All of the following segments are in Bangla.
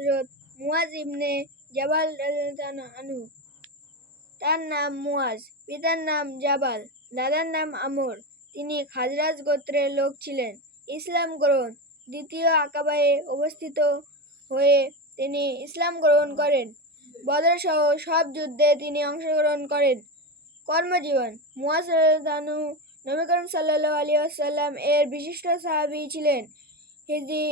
হযরত মুয়াজ ইবনে জাবাল রাদিয়াল্লাহু আনহু। তার নাম মুয়াজ, পিতার নাম জাবাল, দাদার নাম আমর। তিনি খাজরাজ গোত্রের লোক ছিলেন। ইসলাম গ্রহণ। দ্বিতীয় আকাবায় অবস্থিত হয়ে তিনি ইসলাম গ্রহণ করেন। বদর সহ সব যুদ্ধে তিনি অংশগ্রহণ করেন। কর্মজীবন। মুয়াজ রাদিয়াল্লাহু আনহু নবী করিম সাল্লাল্লাহু আলাইহি ওয়াসাল্লাম এর বিশিষ্ট সাহাবী ছিলেন। হিজরি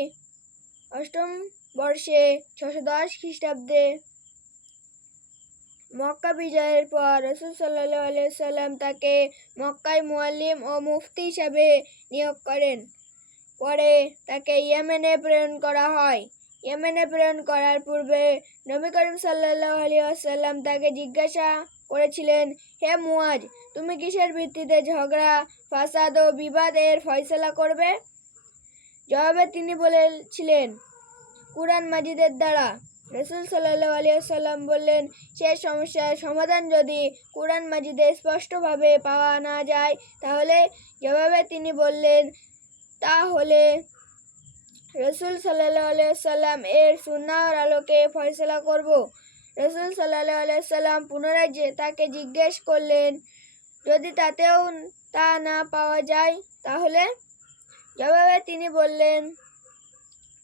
৮ম বর্ষে ৬১০ খ্রিস্টাব্দে মক্কা বিজয়ের পর রাসূল সাল্লাল্লাহু আলাইহি ওয়াসাল্লাম তাকে মক্কায় মুআল্লিম ও মুফতি হিসেবে নিয়োগ করেন। পরে তাকে ইয়েমেনে প্রেরণ করা হয়। ইয়েমেনে প্রেরণ করার পূর্বে নবী করিম সাল্লাল্লাহু আলাইহি ওয়াসাল্লাম তাকে জিজ্ঞাসা করেছিলেন, হে মুয়াজ, তুমি কিসের ভিত্তিতে ঝগড়া, ফাসাদ ও বিবাদ এর ফয়সালা করবে? জবাবে তিনি বলেছিলেন, কুরআন মাজিদের দ্বারা। রাসূল সাল্লাল্লাহু আলাইহি ওয়াসাল্লাম বললেন, সে সমস্যার সমাধান যদি কুরআন মাজিদে স্পষ্টভাবে পাওয়া না যায় তাহলে? জবাবে তিনি বললেন, তাহলে রাসূল সাল্লাল্লাহু আলাইহি ওয়াসাল্লাম এর সুন্নাহর আলোকে ফয়সালা করব। রাসূল সাল্লাল্লাহু আলাইহি ওয়াসাল্লাম পুনরায় তাকে জিজ্ঞেস করলেন, যদি তাতেও তা না পাওয়া যায় তাহলে? জবাবে তিনি বললেন,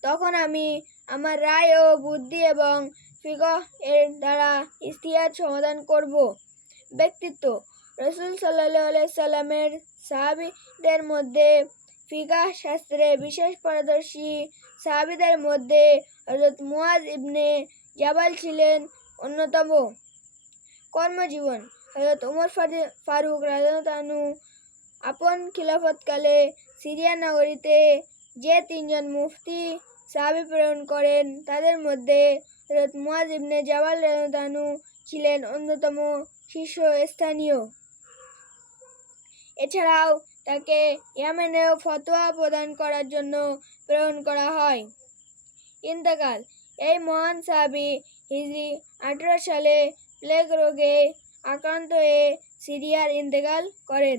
তখন আমি আমার রায় ও বুদ্ধি এবং ফিকহ এর দ্বারা ইজতিহাদ সমাধান করব। ব্যক্তিত্ব। রাসূল সাল্লাল্লাহু আলাইহি ওয়াসাল্লামের সাহাবীদের মধ্যে ফিকহ শাস্ত্রে বিশেষ পারদর্শী সাহাবীদের মধ্যে হযরত মুয়াজ ইবনে জাবাল ছিলেন অন্যতম। কর্মজীবন। হযরত ওমর ফারুক রাদিয়াল্লাহু আনহু আপন খিলাফতকালে সিরিয়া নগরীতে যে তিনজন মুফতি সাহাবী প্রেরণ করেন তাদের মধ্যে হযরত মুয়াজ ইবনে জাবাল রাদিয়াল্লাহু আনহু ছিলেন অন্যতম শীর্ষস্থানীয়। এছাড়াও তাকে ইয়েমেনেও ফতোয়া প্রদান করার জন্য প্রেরণ করা হয়। ইন্তেকাল। এই মহান সাহাবী হিজরি 18 সালে প্লেগ রোগে আক্রান্ত হয়ে সিরিয়ায় ইন্তেকাল করেন।